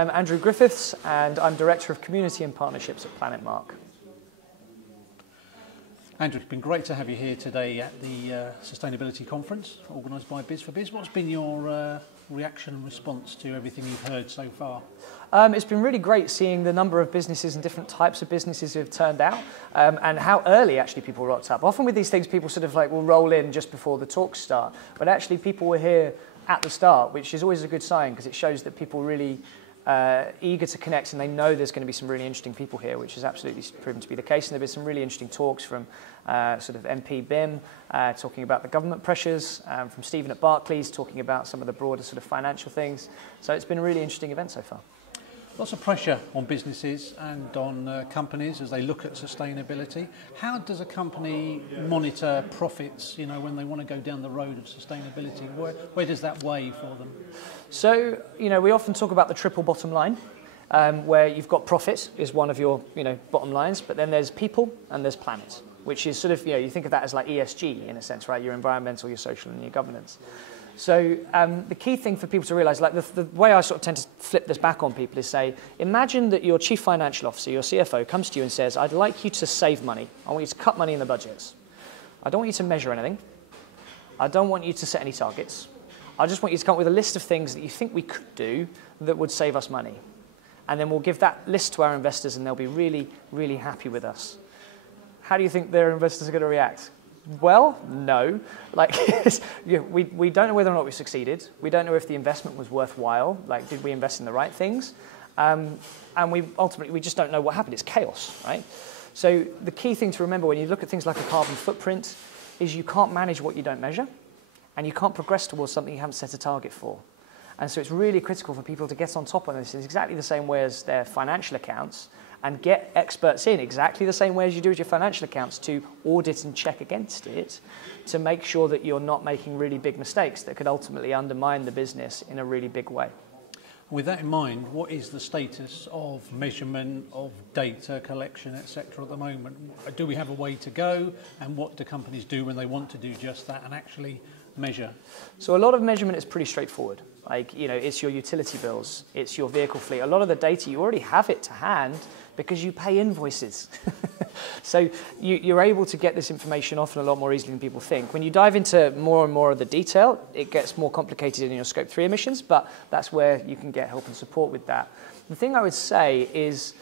I'm Andrew Griffiths, and I'm Director of Community and Partnerships at PlanetMark. Andrew, it's been great to have you here today at the Sustainability Conference organised by Biz for Biz. What's been your reaction and response to everything you've heard so far? It's been really great seeing the number of businesses and different types of businesses who have turned out, and how early actually people rocked up. Often with these things, people sort of like will roll in just before the talks start, but actually people were here at the start, which is always a good sign because it shows that people really eager to connect, and they know there's going to be some really interesting people here, which has absolutely proven to be the case. And there have been some really interesting talks from sort of MP Bim talking about the government pressures, from Stephen at Barclays talking about some of the broader sort of financial things. So it's been a really interesting event so far. Lots of pressure on businesses and on companies as they look at sustainability. How does a company monitor profits, you know, when they want to go down the road of sustainability? Where does that weigh for them? So, you know, we often talk about the triple bottom line, where you've got profit is one of your, you know, bottom lines, but then there's people and there's planet, which is sort of, you know, you think of that as like ESG in a sense, right? Your environmental, your social, and your governance. So the key thing for people to realise, like the way I sort of tend to flip this back on people is say, imagine that your chief financial officer, your CFO, comes to you and says, I'd like you to save money. I want you to cut money in the budgets. I don't want you to measure anything. I don't want you to set any targets. I just want you to come up with a list of things that you think we could do that would save us money. And then we'll give that list to our investors and they'll be really, really happy with us. How do you think their investors are going to react? Well, no. Like, we don't know whether or not we succeeded. We don't know if the investment was worthwhile. Like, did we invest in the right things? And ultimately, we just don't know what happened. It's chaos, right? So the key thing to remember when you look at things like a carbon footprint is you can't manage what you don't measure, and you can't progress towards something you haven't set a target for. And so it's really critical for people to get on top of this in exactly the same way as their financial accounts, and get experts in exactly the same way as you do with your financial accounts to audit and check against it to make sure that you're not making really big mistakes that could ultimately undermine the business in a really big way. With that in mind, what is the status of measurement, of data collection, etc. at the moment? Do we have a way to go, and what do companies do when they want to do just that and actually measure? So a lot of measurement is pretty straightforward. Like, you know, it's your utility bills, it's your vehicle fleet. A lot of the data, you already have it to hand because you pay invoices. So you're able to get this information often a lot more easily than people think. When you dive into more and more of the detail, it gets more complicated in your Scope 3 emissions, but that's where you can get help and support with that. The thing I would say is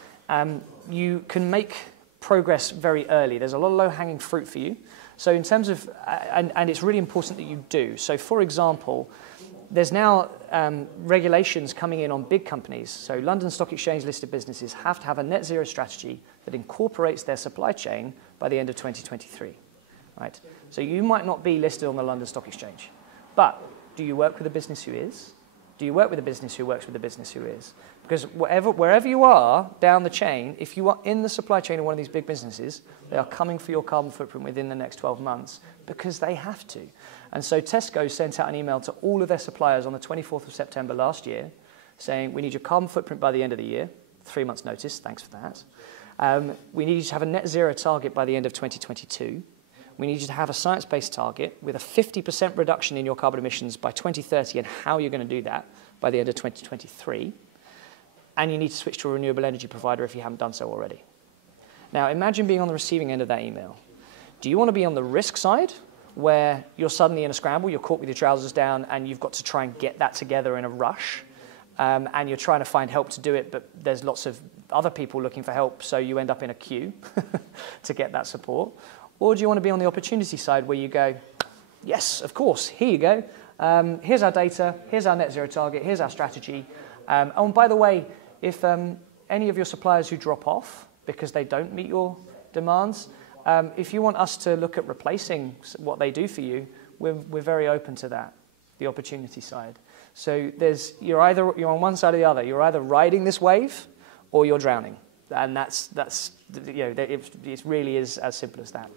you can make progress very early. There's a lot of low-hanging fruit for you. So in terms of, and it's really important that you do. So for example, there's now regulations coming in on big companies. So London Stock Exchange listed businesses have to have a net zero strategy that incorporates their supply chain by the end of 2023, right? So you might not be listed on the London Stock Exchange, but do you work with a business who is? Do you work with a business who works with a business who is? Because wherever you are down the chain, if you are in the supply chain of one of these big businesses, they are coming for your carbon footprint within the next 12 months because they have to. And so Tesco sent out an email to all of their suppliers on the 24th of September last year saying, we need your carbon footprint by the end of the year. 3 months notice, thanks for that. We need you to have a net zero target by the end of 2022. We need you to have a science-based target with a 50% reduction in your carbon emissions by 2030 and how you're going to do that by the end of 2023. And you need to switch to a renewable energy provider if you haven't done so already. Now, imagine being on the receiving end of that email. Do you want to be on the risk side, where you're suddenly in a scramble, you're caught with your trousers down, and you've got to try and get that together in a rush, and you're trying to find help to do it, but there's lots of other people looking for help, so you end up in a queue to get that support? Or do you want to be on the opportunity side, where you go, yes, of course, here you go. Here's our data, here's our net zero target, here's our strategy. And by the way, if any of your suppliers who drop off because they don't meet your demands, if you want us to look at replacing what they do for you, we're very open to that, the opportunity side. So you're on one side or the other. You're either riding this wave or you're drowning. And that's you know, it really is as simple as that.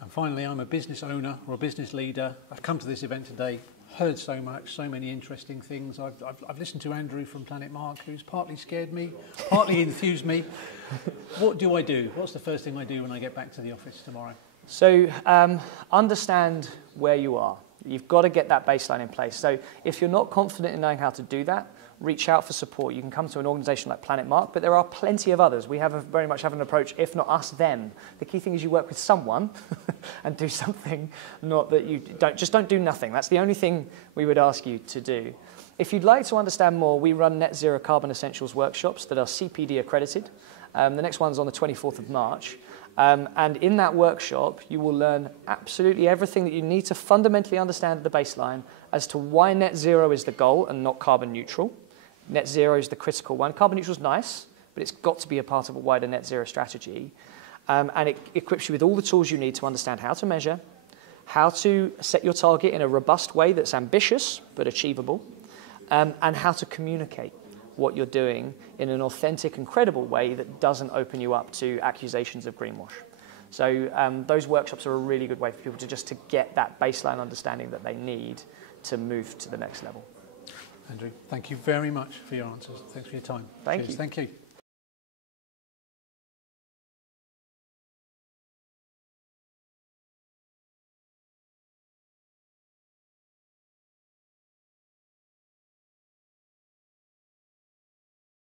And finally, I'm a business owner or a business leader. I've come to this event today, heard so much, so many interesting things. I've listened to Andrew from PlanetMark, who's partly scared me, partly enthused me. What do I do? What's the first thing I do when I get back to the office tomorrow? So understand where you are. You've got to get that baseline in place. So if you're not confident in knowing how to do that, reach out for support. You can come to an organisation like PlanetMark, but there are plenty of others. We very much have an approach, if not us, them. The key thing is you work with someone and do something, not that you don't do nothing. That's the only thing we would ask you to do. If you'd like to understand more, we run Net Zero Carbon Essentials workshops that are CPD accredited. The next one's on the 24th of March. And in that workshop, you will learn absolutely everything that you need to fundamentally understand at the baseline as to why net zero is the goal and not carbon neutral. Net zero is the critical one. Carbon neutral is nice, but it's got to be a part of a wider net zero strategy. And it equips you with all the tools you need to understand how to measure, how to set your target in a robust way that's ambitious but achievable, and how to communicate what you're doing in an authentic and credible way that doesn't open you up to accusations of greenwash. So those workshops are a really good way for people to get that baseline understanding that they need to move to the next level. Andrew, thank you very much for your answers. Thanks for your time. Thank you. Thank you.